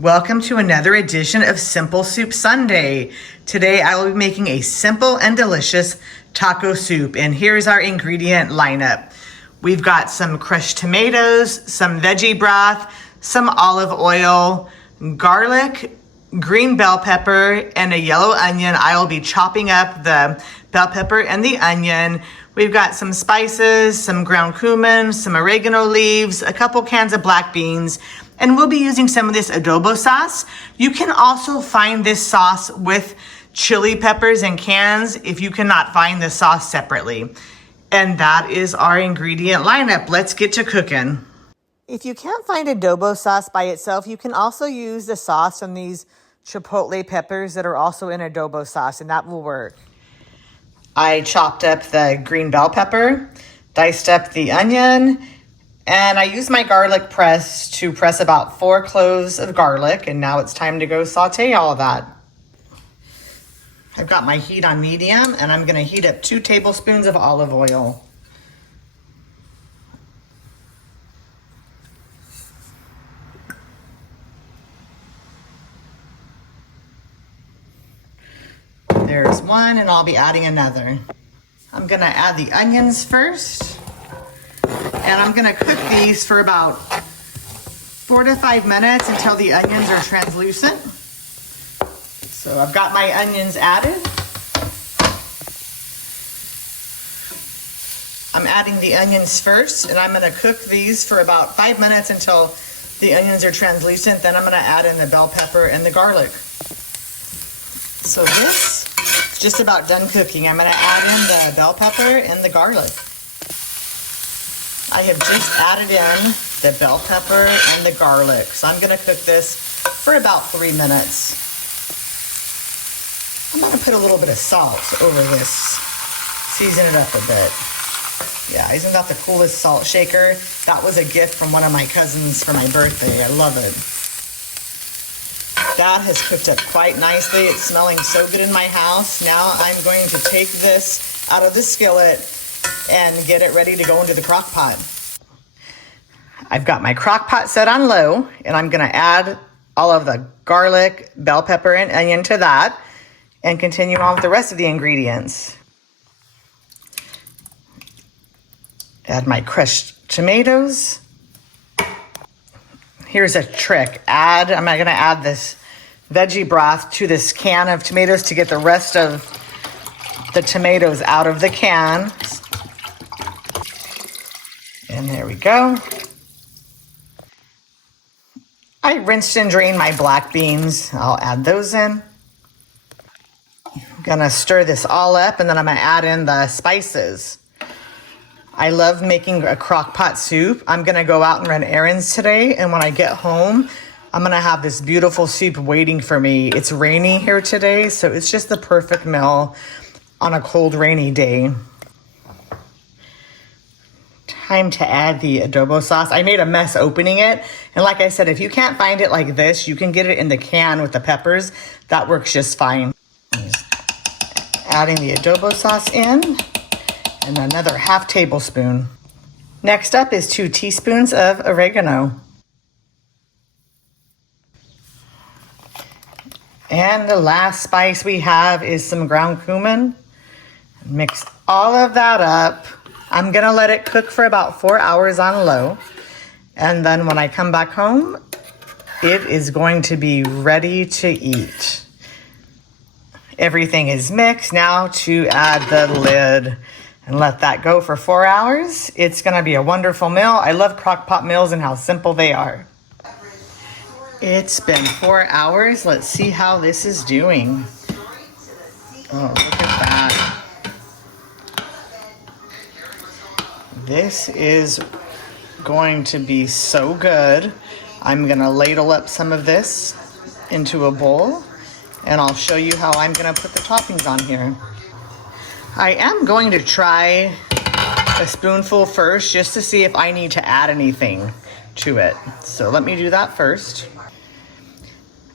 Welcome to another edition of Simple Soup Sunday. Today I will be making a simple and delicious taco soup, and here's our ingredient lineup. We've got some crushed tomatoes, some veggie broth, some olive oil, garlic, green bell pepper, and a yellow onion. I will be chopping up the bell pepper and the onion. We've got some spices, some ground cumin, some oregano leaves, a couple cans of black beans, and we'll be using some of this adobo sauce. You can also find this sauce with chili peppers in cans if you cannot find the sauce separately. And that is our ingredient lineup. Let's get to cooking. If you can't find adobo sauce by itself, you can also use the sauce from these chipotle peppers that are also in adobo sauce, and that will work. I chopped up the green bell pepper, diced up the onion, and I used my garlic press to press about 4 cloves of garlic, and now it's time to go saute all of that. I've got my heat on medium, and I'm gonna heat up 2 tablespoons of olive oil. There's one, and I'll be adding another. I'm gonna add the onions first, and I'm gonna cook these for about 4 to 5 minutes until the onions are translucent. So I've got my onions added. I'm adding the onions first, and I'm gonna cook these for about 5 minutes until the onions are translucent. Then I'm gonna add in the bell pepper and the garlic. So this is just about done cooking. I'm gonna add in the bell pepper and the garlic. I have just added in the bell pepper and the garlic. So I'm gonna cook this for about 3 minutes. I'm gonna put a little bit of salt over this, season it up a bit. Yeah, isn't that the coolest salt shaker? That was a gift from one of my cousins for my birthday. I love it. That has cooked up quite nicely. It's smelling so good in my house. Now I'm going to take this out of the skillet and get it ready to go into the crock pot. I've got my crock pot set on low, and I'm gonna add all of the garlic, bell pepper, and onion to that and continue on with the rest of the ingredients. Add my crushed tomatoes. Here's a trick. I'm gonna add this veggie broth to this can of tomatoes to get the rest of the tomatoes out of the can. And there we go. I rinsed and drained my black beans. I'll add those in. I'm gonna stir this all up, and then I'm gonna add in the spices. I love making a crock pot soup. I'm gonna go out and run errands today, and when I get home, I'm gonna have this beautiful soup waiting for me. It's rainy here today, so it's just the perfect meal on a cold, rainy day. Time to add the adobo sauce. I made a mess opening it, and like I said, if you can't find it like this, you can get it in the can with the peppers. That works just fine. Adding the adobo sauce in, and another half tablespoon. Next up is 2 teaspoons of oregano. And the last spice we have is some ground cumin. Mix all of that up. I'm gonna let it cook for about 4 hours on low. And then when I come back home, it is going to be ready to eat. Everything is mixed. Now to add the lid and let that go for 4 hours. It's gonna be a wonderful meal. I love crock pot meals and how simple they are. It's been 4 hours. Let's see how this is doing. Oh, look at that. This is going to be so good. I'm gonna ladle up some of this into a bowl, and I'll show you how I'm gonna put the toppings on here. I am going to try a spoonful first just to see if I need to add anything to it. So let me do that first.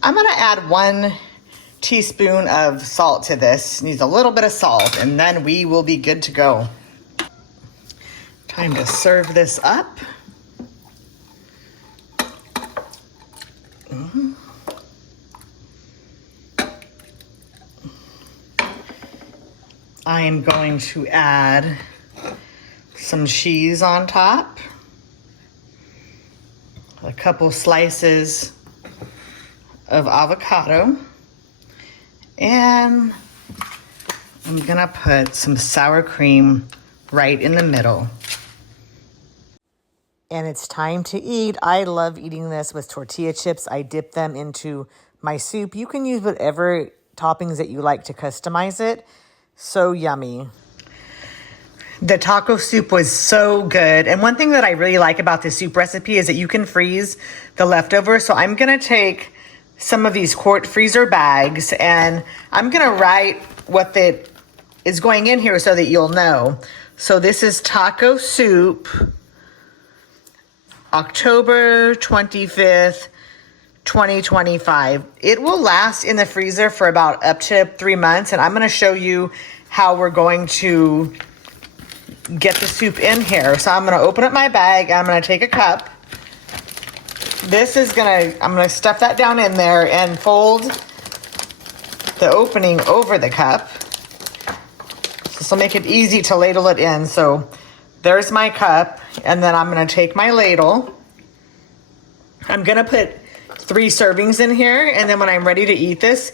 I'm gonna add 1 teaspoon of salt to this. Needs a little bit of salt, and then we will be good to go. Time to serve this up. I am going to add some cheese on top, a couple slices of avocado, and I'm gonna put some sour cream right in the middle. And it's time to eat. I love eating this with tortilla chips. I dip them into my soup. You can use whatever toppings that you like to customize it. So yummy. The taco soup was so good. And one thing that I really like about this soup recipe is that you can freeze the leftovers. So I'm gonna take some of these quart freezer bags and I'm gonna write what is going in here so that you'll know. So this is taco soup, October 25th, 2025. It will last in the freezer for about up to 3 months, and I'm going to show you how we're going to get the soup in here. So I'm going to open up my bag, and I'm going to take a cup. I'm going to stuff that down in there and fold the opening over the cup. This will make it easy to ladle it in. So there's my cup, and then I'm going to take my ladle. I'm going to put 3 servings in here, and then when I'm ready to eat this,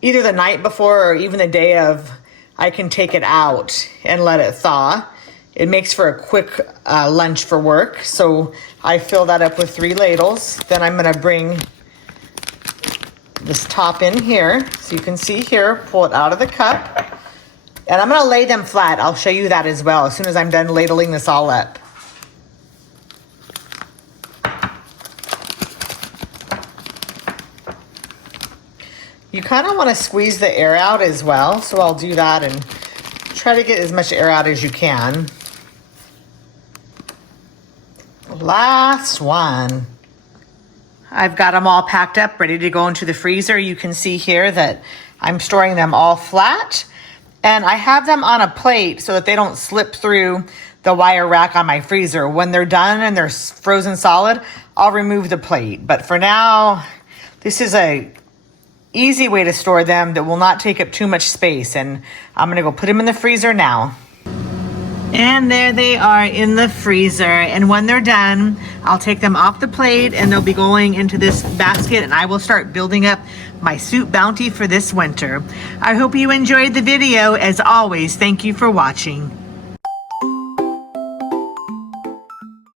either the night before or even the day of, I can take it out and let it thaw. It makes for a quick lunch for work. So I fill that up with 3 ladles. Then I'm going to bring this top in here. So you can see here, pull it out of the cup. And I'm going to lay them flat. I'll show you that as well as soon as I'm done ladling this all up. You kind of want to squeeze the air out as well. So I'll do that and try to get as much air out as you can. Last one. I've got them all packed up, ready to go into the freezer. You can see here that I'm storing them all flat. And I have them on a plate so that they don't slip through the wire rack on my freezer. When they're done and they're frozen solid, I'll remove the plate. But for now, this is a easy way to store them that will not take up too much space. And I'm gonna go put them in the freezer now. And there they are in the freezer. And when they're done, I'll take them off the plate and they'll be going into this basket, and I will start building up my soup bounty for this winter. I hope you enjoyed the video. As always, thank you for watching.